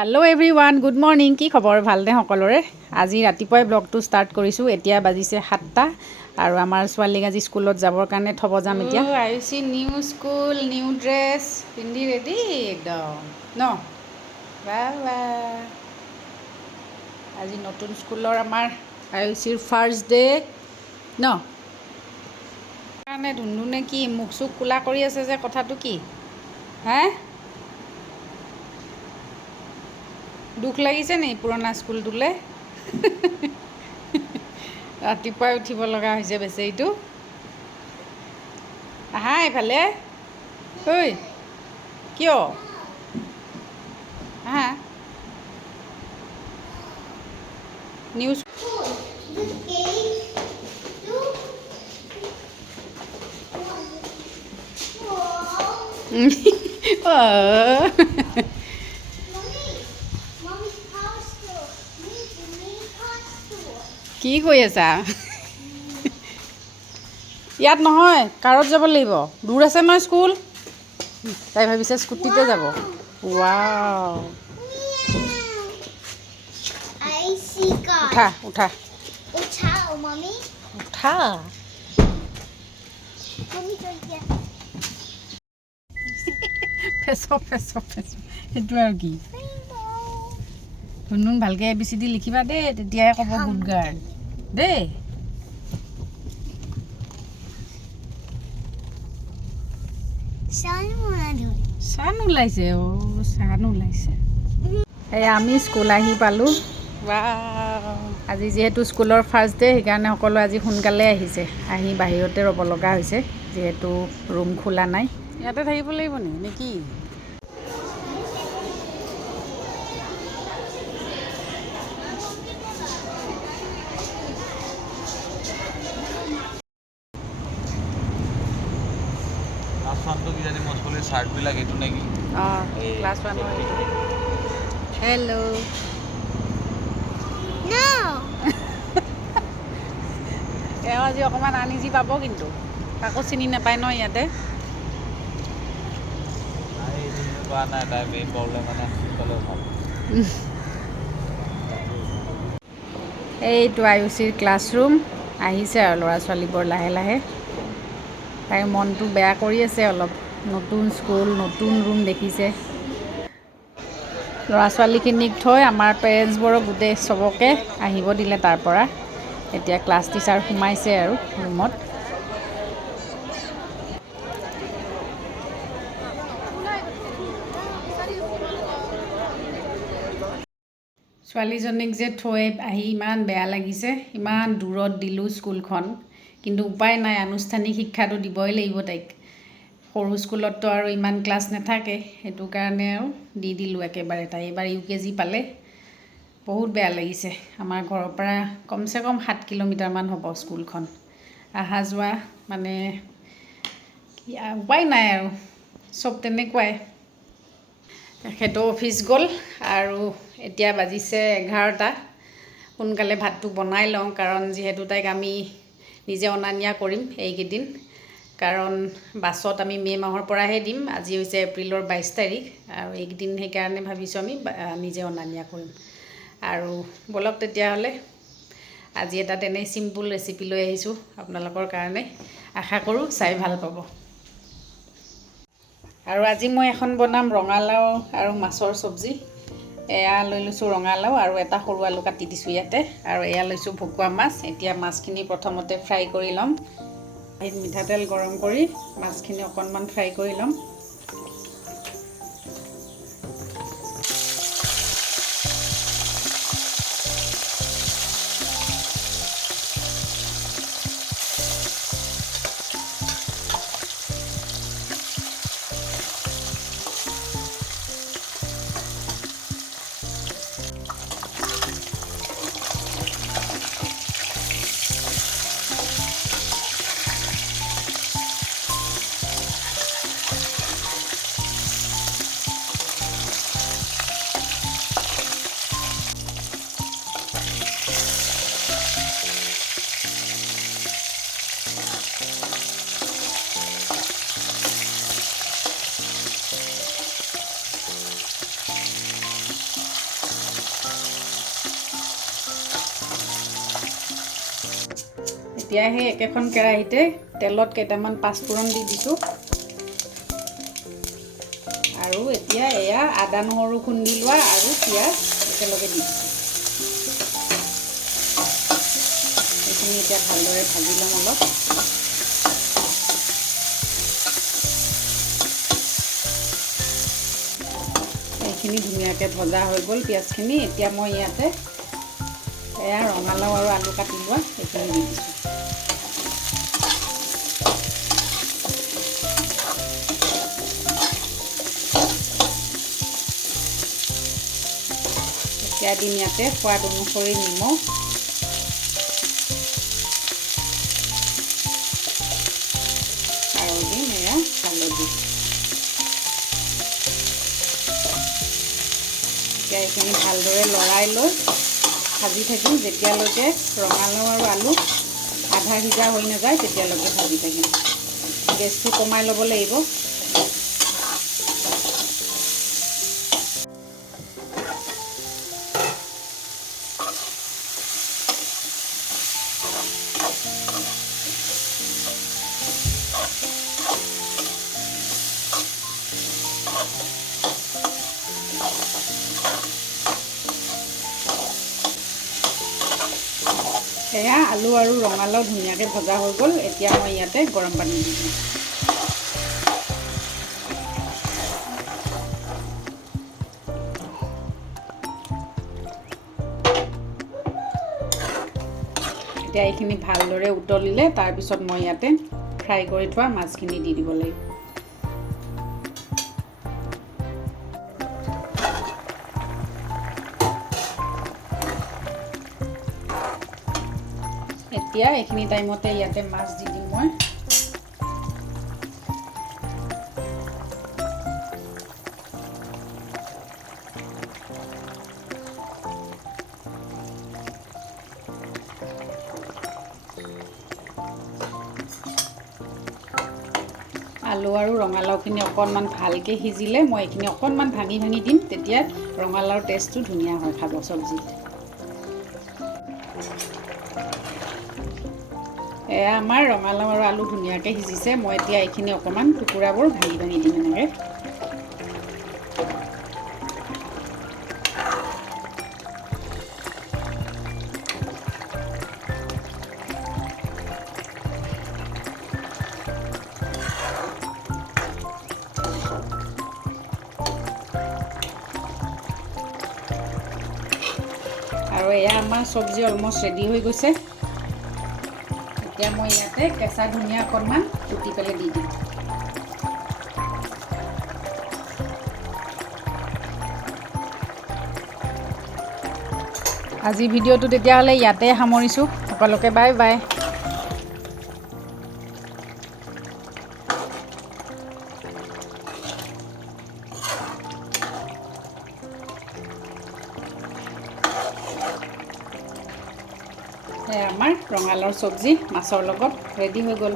Hello' everyone, good morning. কি খবৰ? ভালনে সকলোৰে? আজি ৰাতিপুৱাই ব্লগটো ষ্টাৰ্ট কৰিছোঁ। এতিয়া বাজিছে 7টা আৰু আমাৰ ছোৱালীক আজি স্কুলত যাবৰ কাৰণে থ'ব যাম এতিয়া। Ayushi new school, new dress পিন্ধি ৰেডি একদম ন? বা আজি নতুন স্কুলৰ আমাৰ আয়ুষীৰ ফাৰ্ষ্ট ডে ন? কাৰণে ধুন্দুনে কি মুখ চুখ কোলা কৰি আছে যে, কথাটো কি? হে? দুখ লাগিছে নি পুৰণা স্কুলটোলৈ? ৰাতিপুৱাই উঠিব লগা হৈছে বেচেৰিটো। আহা এইফালে। ঐ কিয়? আহা। নিউজ কি কৰি আছা? ইয়াত নহয়, কাৰত যাব লাগিব। দূৰ আছে নহয় স্কুল। তাই ভাবিছে স্কুটিতে যাব। ৱাও, উঠা উঠা উঠা। ফেচ সেইটো আৰু কি? ধুনুন ভালকৈ ABCD লিখিবা দেই, তেতিয়াহে ক'ব গুড গাৰ্ল দেই। চান ওলাইছে, চান ওলাইছে। এই আমি স্কুল আহি পালোঁ। আজি যিহেতু স্কুলৰ ফাৰ্ষ্ট ডে, সেইকাৰণে সকলো আজি সোনকালে আহিছে। আহি বাহিৰতে ৰ'ব লগা হৈছে, যিহেতু ৰুম খোলা নাই। ইয়াতে থাকিব লাগিব নেকি? Class 1 hello'. এওঁ আজি অকণমান আনইজি পাব, কিন্তু কাকো চিনি নাপায় ন ইয়াতে। এইটো আয়ুষীৰ ক্লাছৰুম। আহিছে আৰু ল'ৰা ছোৱালীবোৰ লাহে লাহে। তাইৰ মনটো বেয়া কৰি আছে অলপ। নতুন স্কুল, নতুন ৰুম দেখিছে। ল'ৰা ছোৱালীখিনিক থৈ আমাৰ পেৰেণ্টছবোৰক গোটেই চবকে আহিব দিলে তাৰ পৰা। এতিয়া ক্লাছ টিচাৰ সোমাইছে আৰু ৰুমত। ছোৱালীজনীক যে থৈ আহি ইমান বেয়া লাগিছে। ইমান দূৰত দিলোঁ স্কুলখন, কিন্তু উপায় নাই, আনুষ্ঠানিক শিক্ষাটো দিবই লাগিব তাইক। সৰু স্কুলততো আৰু ইমান ক্লাছ নাথাকে, সেইটো কাৰণে আৰু দি দিলোঁ একেবাৰে। তাই এইবাৰ UKG পালে। বহুত বেয়া লাগিছে। আমাৰ ঘৰৰ পৰা কমচে কম 7 কিলোমিটাৰমান হ'ব স্কুলখন। অহা যোৱা মানে উপায় নাই আৰু, চব তেনেকুৱাই। তেখেতো অফিচ গ'ল আৰু এতিয়া বাজিছে 11টা। সোনকালে ভাতটো বনাই লওঁ, কাৰণ যিহেতু তাইক আমি নিজে অনা নিয়া কৰিম এইকেইদিন। কাৰণ বাছত আমি মে' মাহৰ পৰাহে দিম। আজি হৈছে এপ্ৰিলৰ 22 তাৰিখ আৰু এইকেইদিন সেইকাৰণে ভাবিছোঁ আমি নিজে অনা নিয়া কৰিম। আৰু ব'লক তেতিয়াহ'লে আজি এটা তেনেই চিম্পুল ৰেচিপি লৈ আহিছোঁ আপোনালোকৰ কাৰণে। আশা কৰোঁ চাই ভাল পাব। আৰু আজি মই এখন বনাম ৰঙালাও আৰু মাছৰ চব্জি। এয়া লৈ লৈছোঁ ৰঙালাও আৰু এটা সৰু আলু কাটি দিছোঁ ইয়াতে। আৰু এয়া লৈছোঁ ভকুৱা মাছ। এতিয়া মাছখিনি প্ৰথমতে ফ্ৰাই কৰি ল'ম। মিঠাতেল গৰম কৰি মাছখিনি অকণমান ফ্ৰাই কৰি ল'ম। এতিয়া সেই একেখন কেৰাহীতে তেলত কেইটামান পাঁচফোৰণ দি দিছোঁ আৰু এতিয়া এয়া আদা নহৰু খুন্দি লোৱা আৰু পিঁয়াজ একেলগে দি দিছোঁ। এইখিনি এতিয়া ভালদৰে ভাজি ল'ম অলপ। এইখিনি ধুনীয়াকৈ ভজা হৈ গ'ল পিঁয়াজখিনি। এতিয়া মই ইয়াতে এয়া ৰঙালাও আৰু আলু কাটি লোৱা এইখিনি দি দিছোঁ। এতিয়া দিম ইয়াতে সোৱাদ অনুসৰি নিমখ আৰু দিম এয়া হালধি। এতিয়া এইখিনি ভালদৰে লৰাই লৈ ভাজি থাকিম যেতিয়ালৈকে ৰঙালাও আৰু আলু আধা সিজা হৈ নাযায় তেতিয়ালৈকে ভাজি থাকিম। গেছটো কমাই ল'ব লাগিব। এয়া আলু আৰু ৰঙালাও ধুনীয়াকৈ ভজা হৈ গ'ল। এতিয়া মই ইয়াতে গৰম পানী দি দিম। এতিয়া এইখিনি ভালদৰে উতলিলে তাৰপিছত মই ইয়াতে ফ্ৰাই কৰি থোৱা মাছখিনি দি দিব লাগিব। এতিয়া এইখিনি টাইমতে ইয়াতে মাছ দি দিম মই। আলু আৰু ৰঙালাওখিনি অকণমান ভালকৈ সিজিলে মই এইখিনি অকণমান ভাঙি ভাঙি দিম। তেতিয়া ৰঙালাওৰ টেষ্টটো ধুনীয়া হয় খাব চব্জিত। এয়া আমাৰ ৰঙালাও আৰু আলু ধুনীয়াকৈ সিজিছে। মই এতিয়া এইখিনি অকণমান টুকুৰাবোৰ ভাঙি ভাঙি দিম এনেকৈ। আৰু এয়া আমাৰ চব্জি অলমষ্ট ৰেডি হৈ গৈছে। এতিয়া মই ইয়াতে কেঁচা ধনিয়া অকণমান কুটি পেলাই দি দিম। আজি ভিডিঅ'টো তেতিয়াহ'লে ইয়াতে সামৰিছোঁ। সকলোকে বাই বাই। আমাৰ ৰঙালাওৰ চব্জি মাছৰ লগত ৰেডি হৈ গ'ল।